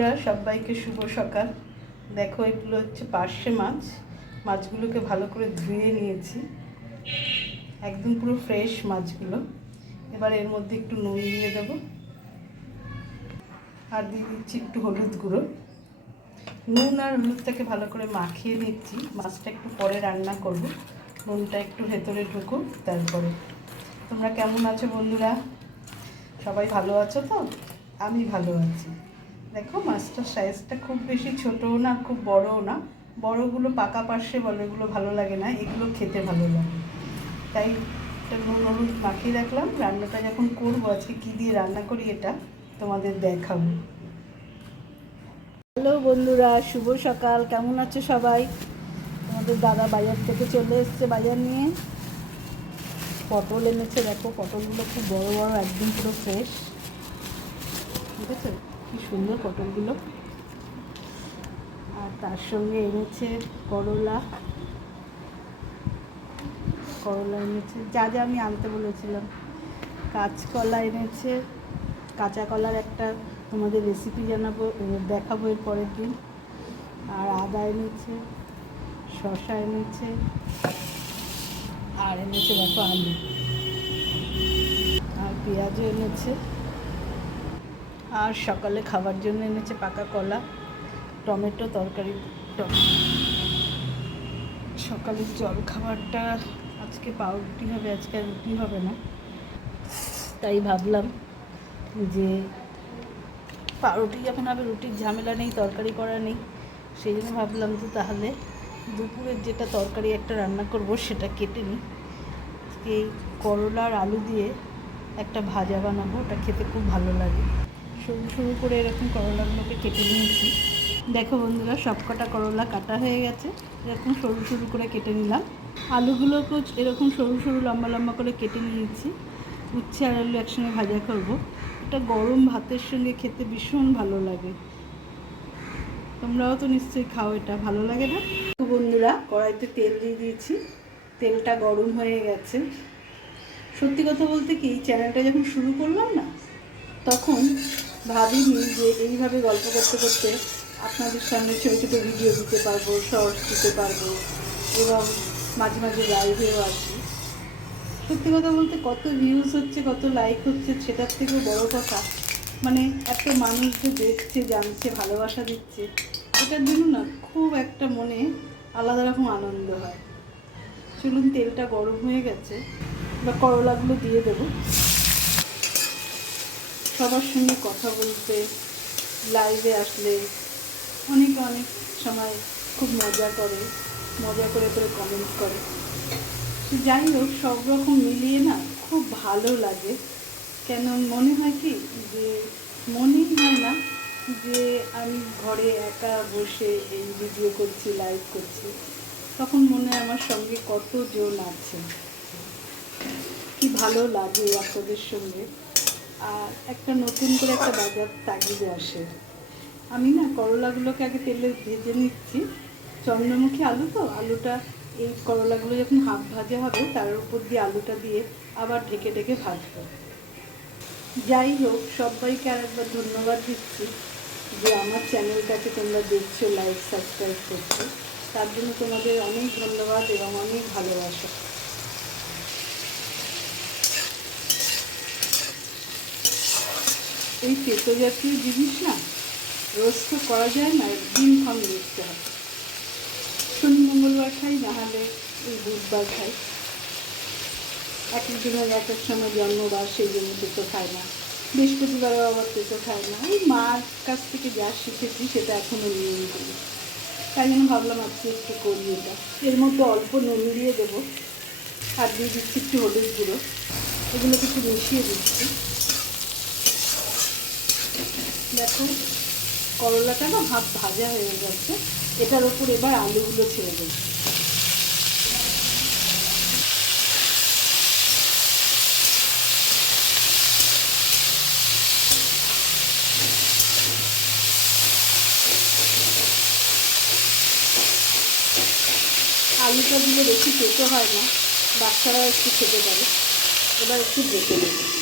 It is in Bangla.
বন্ধুরা, সবাইকে শুভ সকাল। দেখো, এগুলো হচ্ছে পার্শে মাছ। মাছগুলোকে ভালো করে ধুয়ে নিয়েছি, একদম পুরো ফ্রেশ মাছগুলো। এবার এর মধ্যে একটু নুন দিয়ে দেবো, আর দিয়ে দিচ্ছি একটু হলুদ গুঁড়ো। নুন আর হলুদটাকে ভালো করে মাখিয়ে নিচ্ছি। মাছটা একটু পরে রান্না করব, নুনটা একটু ভেতরে ঢুকুক তারপরে। তোমরা কেমন আছো বন্ধুরা? সবাই ভালো আছো তো? আমি ভালো আছি। দেখো, মাছটার সাইজটা খুব বেশি ছোটও না, খুব বড়ও না। বড়গুলো পাকা পার্শে বলে, এগুলো ভালো লাগে না, এগুলো খেতে ভালো লাগে। তাই একটা নুন হলুদ মাখিয়ে রাখলাম। রান্নাটা যখন করবো, আজকে কী দিয়ে রান্না করি এটা তোমাদের দেখাবো। হ্যালো বন্ধুরা, শুভ সকাল। কেমন আছো সবাই? তোমাদের দাদা বাজার থেকে চলে এসছে, বাজার নিয়ে পটল এনেছে। দেখো, পটলগুলো খুব বড় বড়, একদম পুরো ফ্রেশ। ঠিক আছে, কি সুন্দর পটলগুলো। আর তার সঙ্গে এনেছে করলা এনেছে, যা যা আমি আনতে বলেছিলাম। কাঁচকলা এনেছে, কাঁচা কলার একটা তোমাদের রেসিপি জানাবো, দেখাবো এর পরের দিন। আর আদা এনেছে, শসা এনেছে, আর এনেছে দেখো আলু, আর পেঁয়াজও এনেছে। আর সকালে খাবার জন্য এনেছে পাকা কলা, টমেটো তরকারি। সকালের জল খাবারটা আজকে পাউরুটি হবে, আজকে আর রুটি হবে না। তাই ভাবলাম যে পাউরুটি যখন হবে, রুটির ঝামেলা নেই, তরকারি করা নেই, সেই জন্য ভাবলাম যে তাহলে দুপুরের যেটা তরকারি একটা রান্না করব সেটা কেটে নিই। এই করলা আর আলু দিয়ে একটা ভাজা বানাবো, ওটা খেতে খুব ভালো লাগে। সরু সরু করে এরকম করলাগুলোকে কেটে নিয়েছি। দেখো বন্ধুরা, সবকটা করলা কাটা হয়ে গেছে, এরকম সরু সরু করে কেটে নিলাম। আলুগুলোকেও এরকম সরু সরু লম্বা লম্বা করে কেটে নিয়েছি। উচ্ছে আর আলু একসঙ্গে ভাজা করবো। এটা গরম ভাতের সঙ্গে খেতে ভীষণ ভালো লাগে। তোমরাও তো নিশ্চয়ই খাও, এটা ভালো লাগে না? বন্ধুরা, কড়াইতে তেল দিয়ে দিয়েছি, তেলটা গরম হয়ে গেছে। সত্যি কথা বলতে কি, চ্যানেলটা যখন শুরু করলাম না, তখন ভাবিনি যে এইভাবে গল্প করতে করতে আপনাদের সামনে ছোটো ছোটো ভিডিও দিতে পারবো, শর্টস দিতে পারবো, এবং মাঝে মাঝে লাইভেও আসি। সত্যি কথা বলতে, কত ভিউজ হচ্ছে, কত লাইক হচ্ছে, সেটার থেকেও বড় কথা মানে এত মানুষ যে দেখছে, জানছে, ভালোবাসা দিচ্ছে, এটার জন্য না খুব একটা মনে আলাদা রকম আনন্দ হয়। চলুন, তেলটা গরম হয়ে গেছে, বা করলাগুলো দিয়ে দেবো। সবার সঙ্গে কথা বলতে, লাইভে আসলে অনেক অনেক সময় খুব মজা করে করে কমেন্ট করে। যাই হোক, সব রকম মিলিয়ে না খুব ভালো লাগে। কেন মনে হয় কি, যে মনেই হয় না যে আমি ঘরে একা বসে এই ভিডিও করছি, লাইভ করছি। তখন মনে হয় আমার সঙ্গে কতজন আছে, কি ভালো লাগে আপনাদের সঙ্গে। আর একটা নতুন করে একটা বাজার তাগিদে আসে। আমি না করলাগুলোকে আগে তেলে ভেজে নিচ্ছি। চন্দ্রমুখী আলু তো, আলুটা এই করলাগুলো যখন হাফ ভাজা হবে, তার উপর দিয়ে আলুটা দিয়ে আবার ঢেকে ঢেকে ভাজবো। যাই হোক, সবাইকে আরেকবার ধন্যবাদ দিচ্ছি যে আমার চ্যানেলটাকে তোমরা দেখছো, লাইক সাবস্ক্রাইব করছো, তার জন্য তোমাদের অনেক ধন্যবাদ এবং অনেক ভালোবাসা। এই তেতো জাতীয় জিনিস না রোজ তো করা যায় না, দিন খাম দেখতে হবে। শনি মঙ্গলবার খাই, নাহলে এই বুধবার খাই। এক একজনের এক এক সময় জন্মবার, সেই জন্য তেতো খায় না। বৃহস্পতিবারও আবার তেতো খায় না। এই মার কাছ থেকে যা শিখেছি সেটা এখনও নিয়ম করি। তাই জন্য ভাবলাম আজকে একটু করি এটা। এর মধ্যে অল্প নুন দিয়ে দেবো, আর দিয়ে দিচ্ছি একটু হলুদ গুঁড়ো। এগুলো কিছু মিশিয়ে দিচ্ছি। দেখো, করলাটা না ভাত ভাজা হয়ে গেছে। এটার ওপর এবার আলুগুলো ছেড়ে দেবো। আলুটা দিলে বেশি তেতো হয় না, বাচ্চারা একটু খেতে পারে। এবার একটু ঢেকে দেবো।